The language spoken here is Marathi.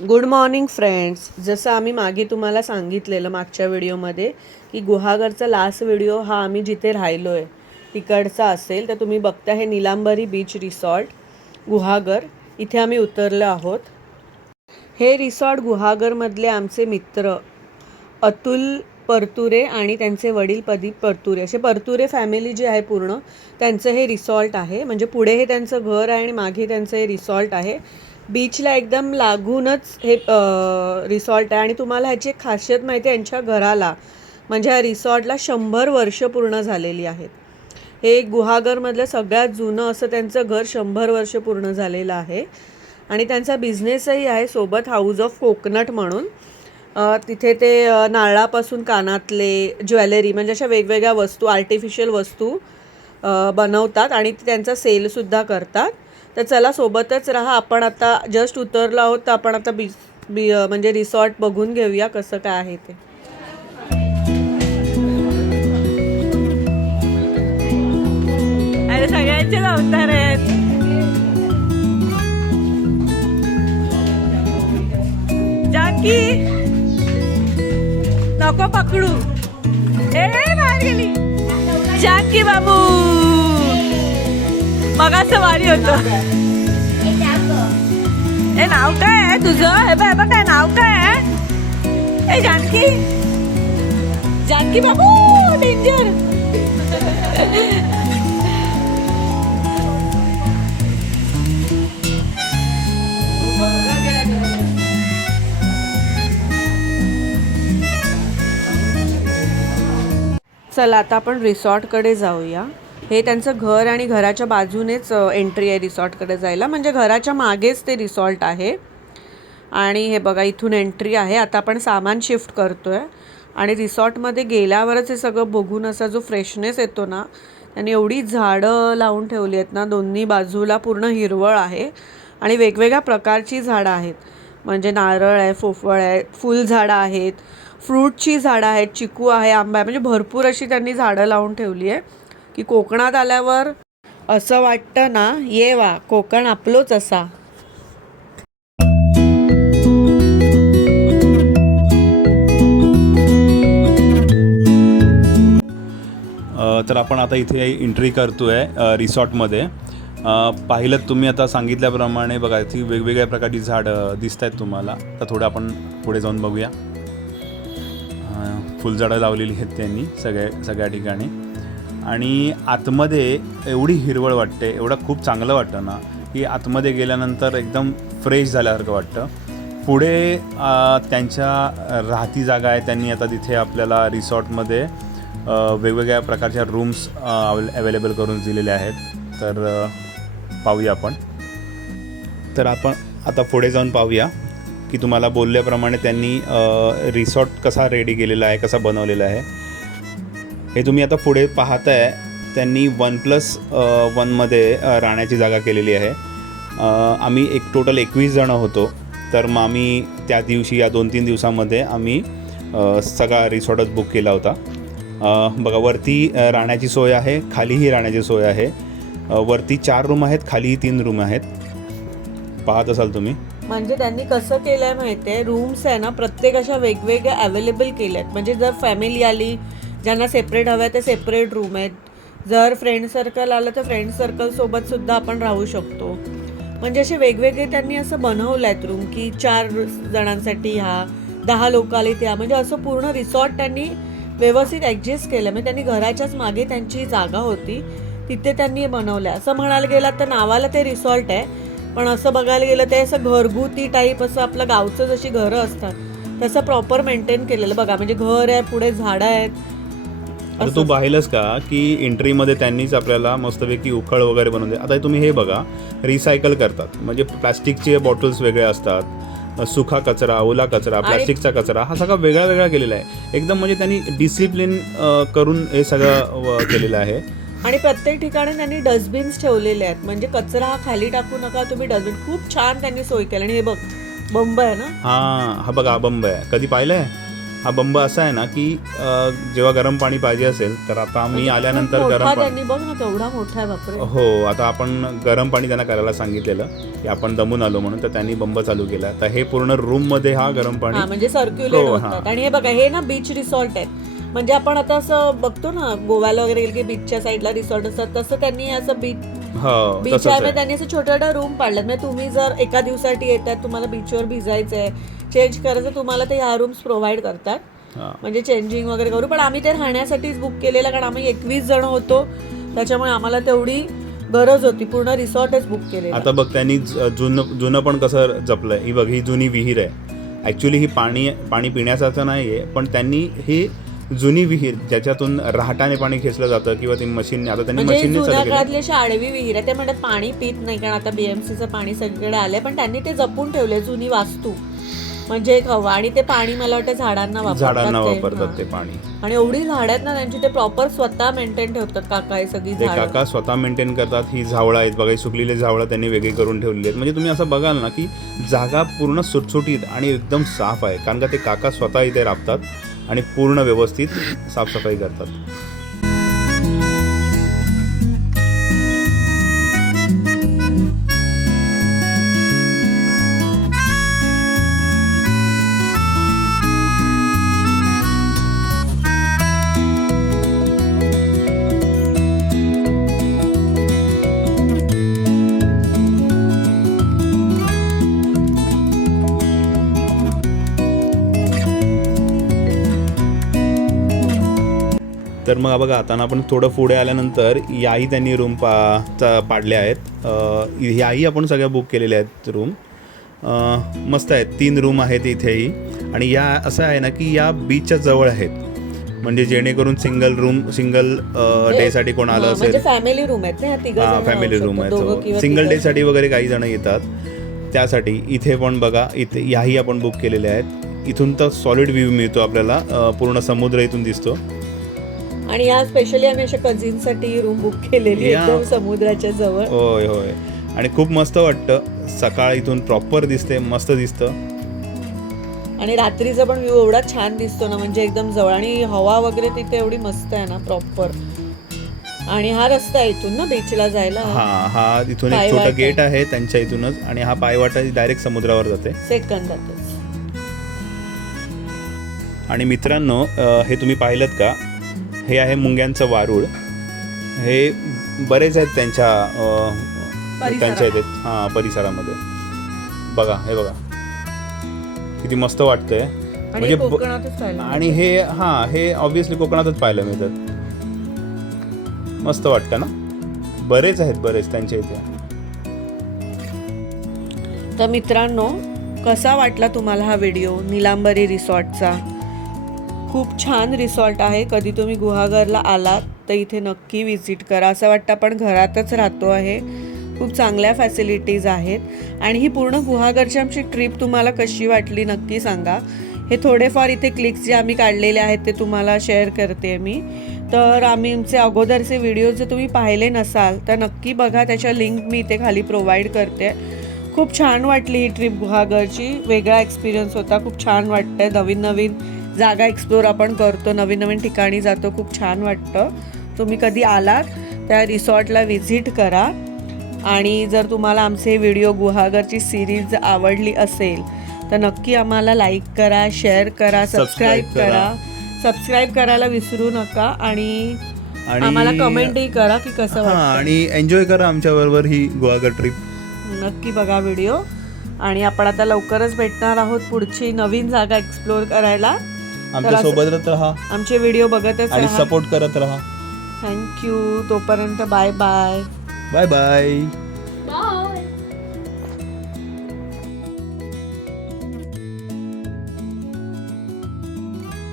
Good morning friends. जसं आम्ही मागे तुम्हाला सांगितलेलं मागच्या व्हिडिओमध्ये की गुहागरचा लास्ट व्हिडिओ हा आम्ही जिथे राहिलो आहे तिकडचा असेल, तर तुम्ही बघता हे निलांबरी बीच रिसॉर्ट गुहागर, इथे आम्ही उतरलो आहोत. हे रिसॉर्ट गुहागरमधले आमचे मित्र अतुल परतुरे आणि त्यांचे वडील प्रदीप परतुरे, असे परतुरे फॅमिली जी आहे पूर्ण त्यांचं हे रिसॉर्ट आहे. म्हणजे पुढे हे त्यांचं घर आहे आणि मागे त्यांचं हे रिसॉर्ट आहे. बीचला एकदम लागूनच हे रिसॉर्ट आहे. आणि तुम्हाला ह्याची एक खासियत माहिती आहे, यांच्या घराला म्हणजे ह्या रिसॉर्टला 100 वर्ष पूर्ण झालेली आहेत. हे गुहागरमधलं सगळ्यात जुनं असं त्यांचं घर 100 वर्ष पूर्ण झालेलं आहे. आणि त्यांचा बिझनेसही आहे सोबत, हाऊस ऑफ कोकोनट म्हणून. तिथे ते नारळापासून कानातले, ज्वेलरी म्हणजे अशा वेगवेगळ्या वस्तू, आर्टिफिशियल वस्तू बनवतात आणि त्यांचा सेलसुद्धा करतात. तर चला सोबतच राहा. आपण आता जस्ट उतरलो आहोत, तर आपण आता म्हणजे रिसॉर्ट बघून घेऊया कसं काय आहे ते. अरे सगळ्यांचे अवतार आहेत. जाकी नको पकडू, ए बाहेर गेली. जाकी बाबू मगाचं वारी होतं. हे नाव काय आहे तुझं? हे बघ काय नाव काय आहे? ए जानकी, जानकी बाबू डेंजर. चला आता आपण रिसॉर्टकडे जाऊया. हे त्यांचं घर आणि घराच्या बाजूनेच एंट्री आहे रिसॉर्टकडे जायला, म्हणजे घराच्या मागेच ते रिसॉर्ट आहे. आणि हे बघा इथून एंट्री आहे. आता आपण सामान शिफ्ट करतो आहे आणि रिसॉर्टमध्ये गेल्यावरच हे सगळं बघून असा जो फ्रेशनेस येतो ना, त्यांनी एवढी झाडं लावून ठेवली आहेत ना, दोन्ही बाजूला पूर्ण हिरवळ आहे आणि वेगवेगळ्या प्रकारची झाडं आहेत. म्हणजे नारळ आहे, पोफळ आहे, फुलझाडं आहेत, फ्रूटची झाडं आहेत, चिकू आहे, आंबा आहे, म्हणजे भरपूर अशी त्यांनी झाडं लावून ठेवली आहे की कोकणात आल्यावर असं वाटतं ना, ये वा कोकण आपलोच असा. तर आपण आता इथे एंट्री करतो आहे रिसॉर्टमध्ये. पाहिलं तुम्ही आता सांगितल्याप्रमाणे बघा, ती वेगवेगळ्या प्रकारची झाडं दिसत आहेत तुम्हाला. तर थोडं आपण पुढे जाऊन बघूया. फुलझाडं लावलेली आहेत त्यांनी सगळ्या ठिकाणी. आणि आतमध्ये एवढी हिरवळ वाटते, एवढं खूप चांगलं वाटतं ना की आतमध्ये गेल्यानंतर एकदम फ्रेश झाल्यासारखं वाटतं. पुढे त्यांच्या राहती जागा आहे. त्यांनी आता तिथे आपल्याला रिसॉर्टमध्ये वेगवेगळ्या प्रकारच्या रूम्स अवेलेबल करून दिलेल्या आहेत. तर पाहूया आपण. तर आपण आता पुढे जाऊन पाहूया की तुम्हाला बोलल्याप्रमाणे त्यांनी रिसॉर्ट कसा रेडी केलेला आहे, कसा बनवलेला आहे. हे तुम्ही आता पुढे पाहताय, त्यांनी 1+1मध्ये राहण्याची जागा केलेली आहे. आम्ही टोटल 21 जणं होतो. तर मग आम्ही त्या दिवशी या 2-3 दिवसामध्ये आम्ही सगळा रिसॉर्टच बुक केला होता. बघा वरती राहण्याची सोय आहे, खालीही राहण्याची सोय आहे. वरती 4 रूम आहेत, खालीही 3 रूम आहेत. पाहत असाल तुम्ही. म्हणजे त्यांनी कसं केलं आहे माहिती आहे, रूम्स आहे ना प्रत्येक अशा वेगवेगळ्या अवेलेबल केल्या आहेत. म्हणजे जर फॅमिली आली, ज्यांना सेपरेट हव्या ते सेपरेट रूम आहेत. जर फ्रेंड सर्कल आलं तर फ्रेंड सर्कलसोबतसुद्धा आपण राहू शकतो. म्हणजे असे वेगवेगळे त्यांनी असं बनवलं आहेत रूम की 4 जणांसाठी ह्या, 10 लोक आले त्या, म्हणजे असं पूर्ण रिसॉर्ट त्यांनी व्यवस्थित ॲडजस्ट केलं. म्हणजे त्यांनी घराच्याच मागे त्यांची जागा होती, तिथे त्यांनी बनवलं आहे. असं म्हणायला गेलं तर नावाला ते रिसॉर्ट आहे, पण असं बघायला गेलं ते असं घरगुती टाईप, असं आपलं गावचं जशी घरं असतात तसं प्रॉपर मेंटेन केलेलं. बघा म्हणजे घर आहे, पुढे झाडं आहेत. आता तू पाहिलंस का की एंट्रीमध्ये त्यांनीच आपल्याला मस्तपैकी उखळ वगैरे बनवून दे. आता तुम्ही हे बघा, रिसायकल करतात. म्हणजे प्लास्टिकचे बॉटल्स वेगळे असतात, सुखा कचरा, ओला कचरा, प्लास्टिकचा कचरा, हा सगळा वेगळा वेगळा केलेला आहे एकदम. म्हणजे त्यांनी डिसिप्लिन करून हे सगळं केलेलं आहे. आणि प्रत्येक ठिकाणी त्यांनी डस्टबिन्स ठेवलेले आहेत. म्हणजे कचरा हा खाली टाकू नका तुम्ही, डस्टबिन खूप छान त्यांनी सोय केली. आणि हे बघ बंब आहे ना, हा बघा बंब आहे. कधी पाहिलंय? हा बंब असा आहे ना की जेव्हा गरम पाणी पाहिजे असेल तर आता आम्ही आल्यानंतर गरम पाणी, त्यांनी बघ ना केवढा मोठा आहे बापरे. हो आता आपण गरम पाणी त्यांना करायला सांगितलेलं की आपण दमून आलो म्हणून, तर त्यांनी बंब चालू केला. तर हे पूर्ण रूम मध्ये हा गरम पाणी म्हणजे सर्क्युलेट हो, होतात. आणि हे बघा हे ना बीच रिसॉर्ट आहे. म्हणजे आपण आता असं बघतो ना गोव्याला वगैरे गेलं की बीचच्या साईडला रिसॉर्ट असतात, तसं त्यांनी असं हो बीच तसंच आहे आहे. त्यांनी असं छोट्या छोट्या रूम पाडल्यात. म्हणजे तुम्ही जर एका दिवसासाठी येतात, तुम्हाला बीचवर भिजायचंय, चेंज करायचं, तुम्हाला ते ह्या रूम्स प्रोव्हाइड करतात. हा. म्हणजे चेंजिंग वगैरे करू. पण आम्ही ते राहण्यासाठीच बुक केलेलं, कारण आम्ही 21 जण होतो, त्याच्यामुळे आम्हाला तेवढी गरज होती. पूर्ण रिसॉर्टच बुक केलेलं. आता बघ त्यांनी जुनं पण कसं जपलंय. ही बघ, ही जुनी विहीर आहे. ॲक्च्युली ही पाणी पिण्यासारखं नाही आहे, पण त्यांनी ही जुनी विहीर ज्याच्यातून राहटाने पाणी खेचलं जातं किंवा ती मशीनने, आता त्यांनी म्हणजे मशीनने जुन्या चालू केलं. काळातली अशी आडवी विहीर आहे. ते म्हणतात पाणी पित नाही, कारण आता बीएमसीचं पाणी सगळीकडे आलंय, पण त्यांनी ते जपून ठेवलंय, जुनी वास्तू म्हणजे एक हवा. आणि ते पाणी मला वाटतं झाडांना वापरतात ते पाणी. आणि एवढी झाड आहेत ना त्यांची, ते प्रॉपर स्वतः मेंटेन ठेवतात. काका हे सगळी ते झाडं काका स्वतः मेंटेन करतात. ही झावळं आहेत बघा, ही सुकलेली झावळं त्यांनी वेगळी करून ठेवलेली आहेत. म्हणजे तुम्ही असं बघाल ना की जागा पूर्ण सुटसुटीत आणि एकदम साफ आहे, कारण का ते काका स्वतः इथे राबतात आणि पूर्ण व्यवस्थित साफसफाई करतात. तर मग बघा, आता आपण थोडं पुढे आल्यानंतर याही त्यांनी रूम पाडल्या आहेत. ह्याही आपण सगळ्या बुक केलेल्या आहेत रूम. मस्त आहेत. 3 रूम आहेत इथेही. आणि या असं आहे ना की या बीचच्या जवळ आहेत, म्हणजे जेणेकरून सिंगल डेसाठी कोण आलं असेल, म्हणजे फॅमिली रूम आहेत ना, हां फॅमिली रूम आहेत. सिंगल डेसाठी वगैरे काही जण येतात, त्यासाठी इथे पण बघा, इथे याही आपण बुक केलेल्या आहेत. इथून तर सॉलिड व्ह्यू मिळतो आपल्याला, पूर्ण समुद्र इथून दिसतो. आणि या स्पेशली आम्ही अशा कझिनसाठी रूम बुक केलेली एकदम समुद्राच्या जवळ. होय होय. आणि खूप मस्त वाटतं. सकाळ इथून प्रॉपर दिसते, मस्त दिसतं. आणि रात्रीचा पण व्ह्यू एवढा छान दिसतो ना, म्हणजे एकदम जवळ. आणि हवा वगैरे तिथे एवढी मस्त आहे ना प्रॉपर. आणि हा रस्ता आहे इथून ना बीचला जायला. हा इथून एक छोटं गेट आहे त्यांच्या इथूनच, आणि हा पायवाटा डायरेक्ट समुद्रावर जाते सेकंदातच. आणि मित्रांनो, हे तुम्ही पाहिलं का, हे आहे मुंग्यांचं वारूळ. हे बरेच आहेत त्यांच्या इथे परिसरामध्ये. बघा, हे बघा किती मस्त वाटतंय. म्हणजे आणि हे ऑब्विसली कोकणातच पाहायला मिळतात. मस्त वाटतं ना. बरेच त्यांच्या इथे. तर मित्रांनो, कसा वाटला तुम्हाला हा व्हिडिओ निलांबरी रिसॉर्टचा? खूप छान रिसॉर्ट आहे. कधी तुम्ही गुहागरला आलात तर इथे नक्की विजिट करा. असं वाटतं आपण घरातच राहतो आहे. खूप चांगल्या फॅसिलिटीज आहेत. आणि ही पूर्ण गुहागरची आमची ट्रिप तुम्हाला कशी वाटली नक्की सांगा. हे थोडेफार इथे क्लिक्स जे आम्ही काढलेले आहेत ते तुम्हाला शेअर करते मी. तर आमचे अगोदरचे व्हिडिओज जर तुम्ही पाहिले नसाल तर नक्की बघा, त्याच्या लिंक मी इथे खाली प्रोव्हाइड करते. खूप छान वाटली ही ट्रिप गुहागरची. वेगळा एक्सपिरियन्स होता. खूप छान वाटतंय. नवीन जागा एक्सप्लोर आपण करतो, नवीन ठिकाणी जातो. खूप छान वाटतं. तुम्ही कधी आलात त्या रिसॉर्टला व्हिजिट करा. आणि जर तुम्हाला आमचे व्हिडिओ गुहागरची सिरीज आवडली असेल तर नक्की आम्हाला लाईक करा, शेअर करा, सबस्क्राईब करा. सबस्क्राईब करायला विसरू नका. आणि आम्हाला कमेंटही करा की कसं वाटतं. आणि एन्जॉय करा आमच्याबरोबर ही गुहागर ट्रिप. नक्की बघा व्हिडिओ. आणि आपण आता लवकरच भेटणार आहोत पुढची नवीन जागा एक्सप्लोर करायला. आमच्या सोबतच राहा, आमचे व्हिडिओ बघतच आणि राहा. सपोर्ट करत राहा. थँक्यू. तोपर्यंत बाय बाय. Bye bye.